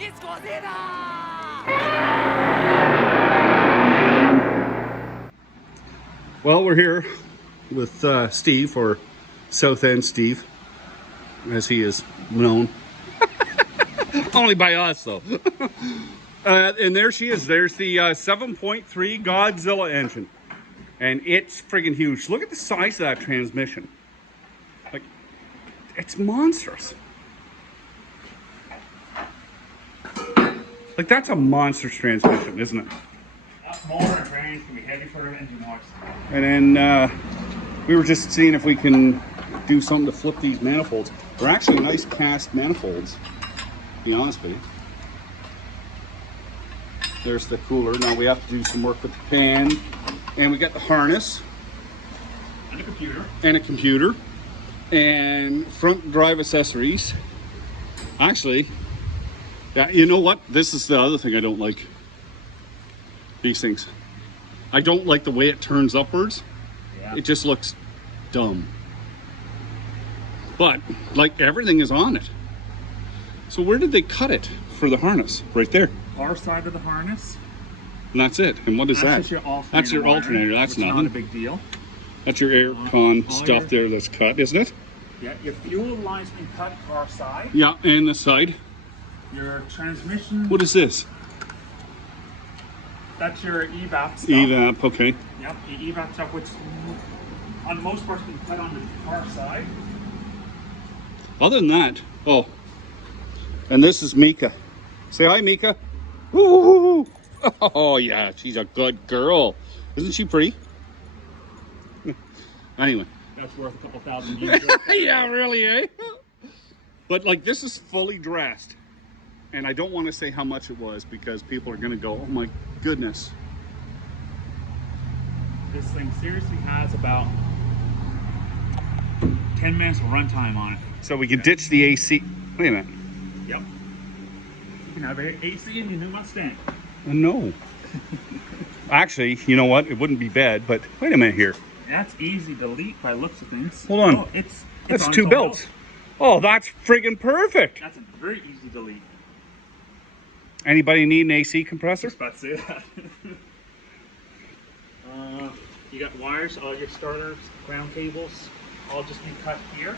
It's Godzilla! Well, we're here with Steve, or South End Steve, as he is known. Only by us, though. And there she is. There's the 7.3 Godzilla engine. And it's friggin' huge. Look at the size of that transmission. Like, it's monstrous. Like, that's a monstrous transmission, isn't it? Motor and trains can be heavy for engine horse. And then we were just seeing if we can do something to flip these manifolds. They're actually nice cast manifolds, to be honest with you. There's the cooler. Now we have to do some work with the pan. And we got the harness. And a computer. And a computer. And front drive accessories. Actually, yeah, you know what? This is the other thing I don't like. These things. I don't like the way it turns upwards. Yeah. It just looks dumb. But, like, everything is on it. So where did they cut it for the harness? Right there. Our side of the harness. And that's it. And what is that? That's your alternator. That's nothing. Not a big deal. That's your air con stuff there that's cut, isn't it? Yeah, your fuel line's been cut to our side. Yeah, and the side. Your transmission. What is this? That's your evap stuff. Evap, okay. Yep, the evap stuff, which on the most part has been cut on the car side. Other than that, oh, and this is Mika. Say hi, Mika. Woo! Oh yeah, she's a good girl. Isn't she pretty? Anyway. That's worth a couple thousand views. Yeah, really, eh? But like, this is fully dressed. And I don't want to say how much it was because people are going to go, oh my goodness. This thing seriously has about 10 minutes of runtime on it. So we can ditch the AC. Wait a minute. Yep. You can have AC in your new Mustang. No. Actually, you know what? It wouldn't be bad, but wait a minute here. That's easy to delete by looks of things. Hold on. Oh, it's that's two belts. Oh, that's friggin' perfect. That's a very easy delete. Anybody need an AC compressor? I was about to say that. You got wires, all your starters, ground cables, all just be cut here.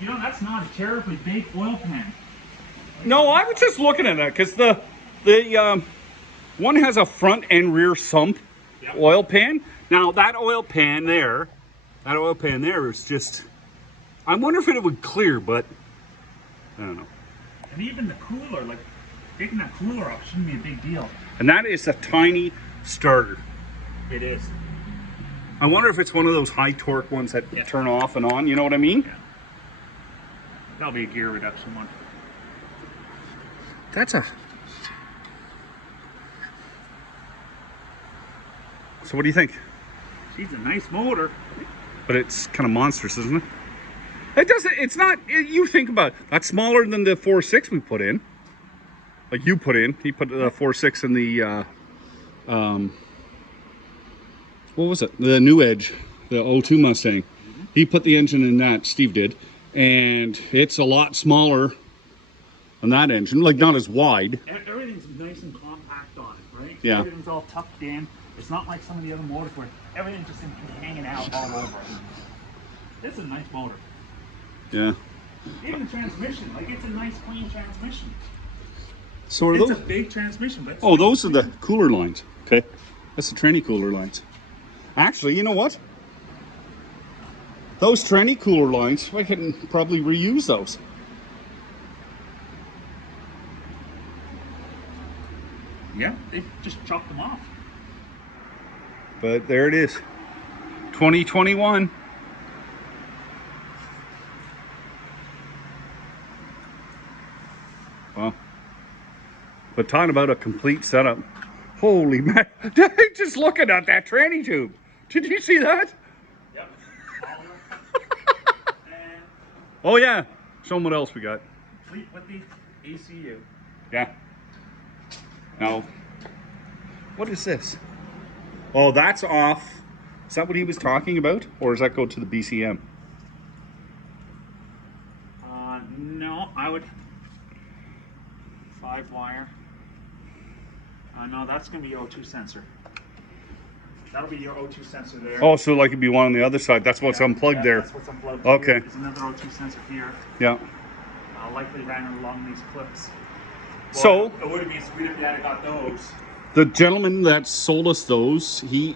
You know, that's not a terribly big oil pan. No, I was just looking at that because the one has a front and rear sump. Yep. Oil pan. Now that oil pan there is just, I wonder if it would clear, but I don't know. And even the cooler, like taking that cooler off shouldn't be a big deal. And that is a tiny starter. It is. I wonder if it's one of those high torque ones that turn off and on, you know what I mean? Yeah. That'll be a gear reduction one. That's a... So what do you think? She's a nice motor. But it's kind of monstrous, isn't it? It doesn't, it's not, you think about it, that's smaller than the 4.6 we put in. Like you put in. He put the 4.6 in the, what was it? The New Edge, the 02 Mustang. Mm-hmm. He put the engine in that, Steve did. And it's a lot smaller than that engine, like not as wide. Everything's nice and compact on it, right? Yeah. Everything's all tucked in. It's not like some of the other motors where everything just seems to be hanging out all over. This is a nice motor. Yeah. Even the transmission, like it's a nice clean transmission. So are it's those? A big transmission, but oh, those are the cooler lines. Okay, that's the tranny cooler lines. Actually, you know what? Those tranny cooler lines, I can probably reuse those. Yeah, they just chopped them off. But there it is, 2021. Well, but talking about a complete setup. Holy man, just looking at that tranny tube. Did you see that? Yep. Oh yeah, show them what else we got. Complete with the ECU. Yeah. Now, what is this? Oh, that's off. Is that what he was talking about? Or does that go to the BCM? I would 5-wire. No, that's gonna be your O2 sensor. That'll be your O2 sensor there. Oh, so like it'd be one on the other side. That's what's unplugged there. That's what's unplugged. Okay. Here. There's another O2 sensor here. Yeah. Likely ran along these clips. Well, So it would have been sweet if you had got those. the gentleman that sold us those, he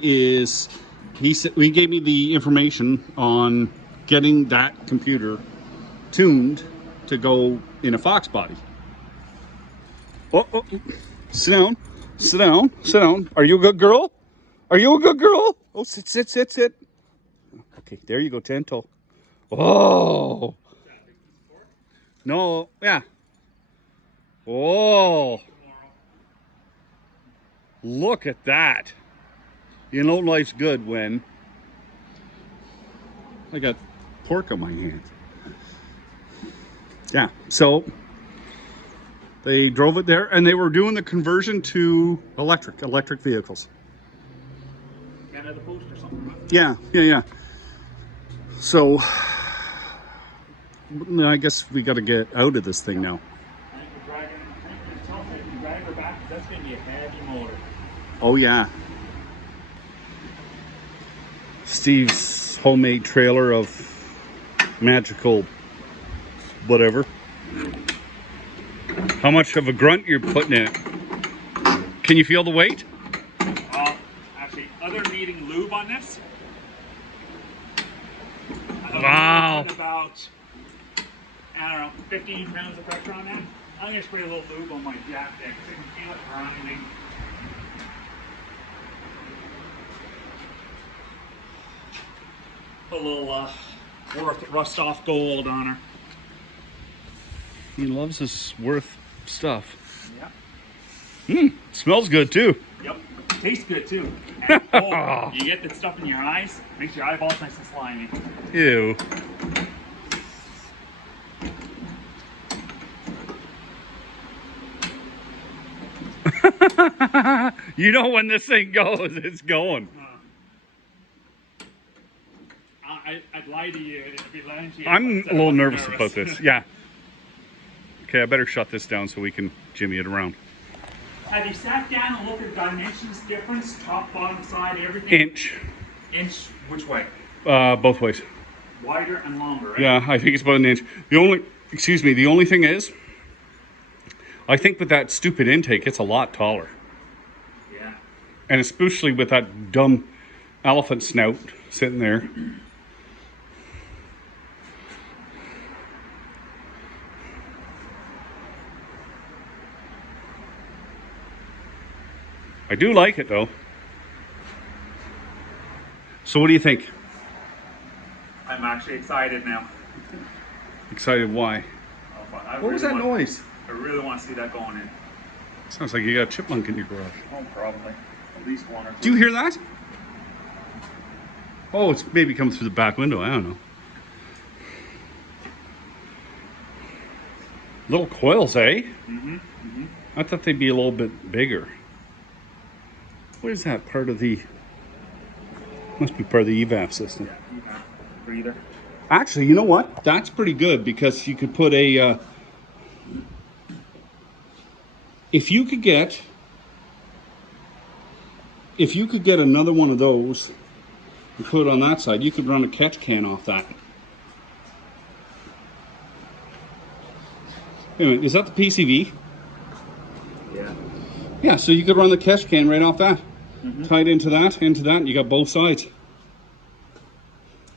gave me the information on getting that computer tuned to go in a Foxbody. Oh, oh, sit down, sit down, sit down. Are you a good girl? Are you a good girl? Oh, sit, sit, sit, sit. Okay, there you go, gentle. Oh. No, yeah. Oh. Look at that. You know life's good when I got pork on my hands. Yeah, so they drove it there and they were doing the conversion to electric vehicles. Canada Post or something. Yeah. So I guess we got to get out of this thing now. I think we're dragging her back. That's going to be a heavy motor. Oh yeah. Steve's homemade trailer of magical whatever. How much of a grunt you're putting in it? Can you feel the weight? Actually, other than needing lube on this, Wow. about, I don't know, 15 pounds of pressure on that. I'm going to spray a little lube on my jack there because I can feel it grinding. Put a little worth rust off gold on her. He loves his worth stuff. Yeah. Smells good too. Yep. Tastes good too. And, you get that stuff in your eyes, makes your eyeballs nice and slimy. Ew. You know when this thing goes, it's going. I'd lie to you if you lying to you. I'm a little nervous about this. Yeah. Okay, I better shut this down so we can jimmy it around. Have you sat down and looked at dimensions difference, top, bottom, side, everything? Inch. Inch, which way? Both ways. Wider and longer, right? Yeah, I think it's about an inch. The only thing is, I think with that stupid intake, it's a lot taller. Yeah. And especially with that dumb elephant snout sitting there. I do like it though. So what do you think? I'm actually excited now. Excited why? What was that noise? I really want to see that going in. Sounds like you got a chipmunk in your garage. Oh, probably. At least one or two. Do you hear that? Oh, it's maybe coming through the back window. I don't know. Little coils, eh? I thought they'd be a little bit bigger. What is that? Part of the... Must be part of the evap system. Yeah, evap. Breather. Actually, you know what? That's pretty good because you could put a... If you could get another one of those and put it on that side, you could run a catch can off that. Wait a minute, is that the PCV? Yeah. Yeah, so you could run the catch can right off that. Tied into that, and you got both sides.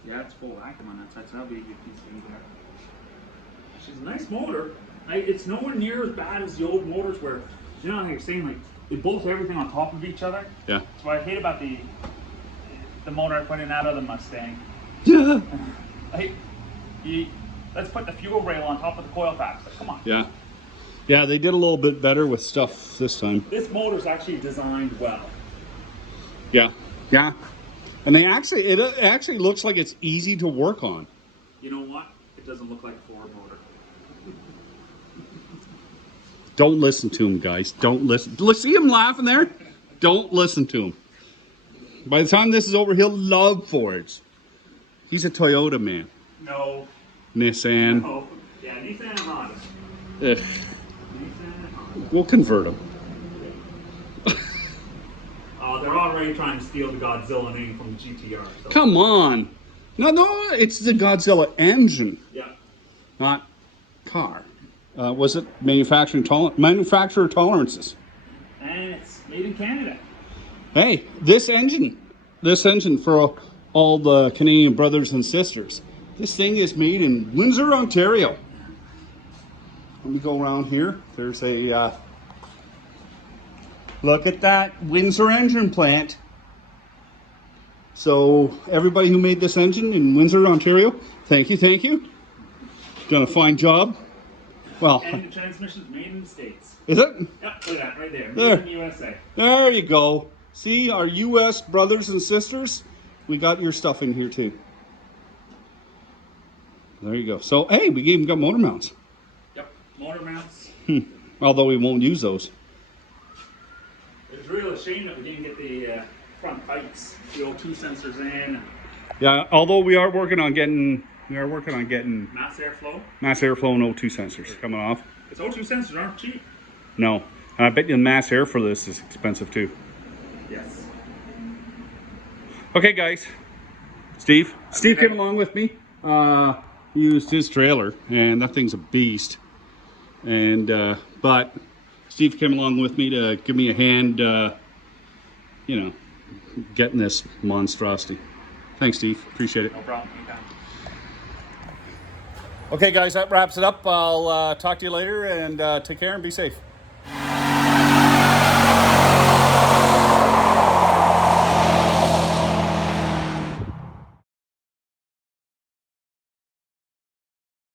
Yeah, it's full vacuum on that side, so that'll be a good PCV there. She's a nice motor. It's nowhere near as bad as the old motors where, you know, like you're saying, like they bolt everything on top of each other. Yeah. That's what I hate about the motor I put in that other Mustang. Yeah. Let's put the fuel rail on top of the coil packs. Like, come on. Yeah. Yeah, they did a little bit better with stuff this time. This motor's actually designed well. Yeah. Yeah. And it actually looks like it's easy to work on. You know what? It doesn't look like a Ford motor. Don't listen to him, guys. Don't listen. See him laughing there? Don't listen to him. By the time this is over, he'll love Fords. He's a Toyota man. No. Nissan. No. Yeah, Nissan and Honda. We'll convert them. They're already trying to steal the Godzilla name from the GTR. So. Come on. No, it's the Godzilla engine, Yeah. not car. Was it manufacturer tolerances? And it's made in Canada. Hey, this engine for all the Canadian brothers and sisters. This thing is made in Windsor, Ontario. Let me go around here. There's a, look at that Windsor engine plant. So everybody who made this engine in Windsor, Ontario, thank you. Done a fine job. Well, And the transmission's made in the States. is it? Yep, look at that right there. Made There. in the USA. There you go. See, our U.S. brothers and sisters, we got your stuff in here too. There you go. So, hey, we even got motor mounts. Yep, motor mounts. Although we won't use those. It's really a shame that we didn't get the front pipes, the O2 sensors in. Yeah, although we are working on getting Mass airflow. mass airflow and O2 sensors coming off. Because O2 sensors aren't cheap. No, I bet you the mass air for this is expensive too. Yes. Okay, guys. Steve Okay. came along with me. Used his trailer, and that thing's a beast. And but Steve came along with me to give me a hand, you know, getting this monstrosity. Thanks, Steve. Appreciate it. No problem. Anytime. Okay, guys, that wraps it up. I'll talk to you later, and take care and be safe.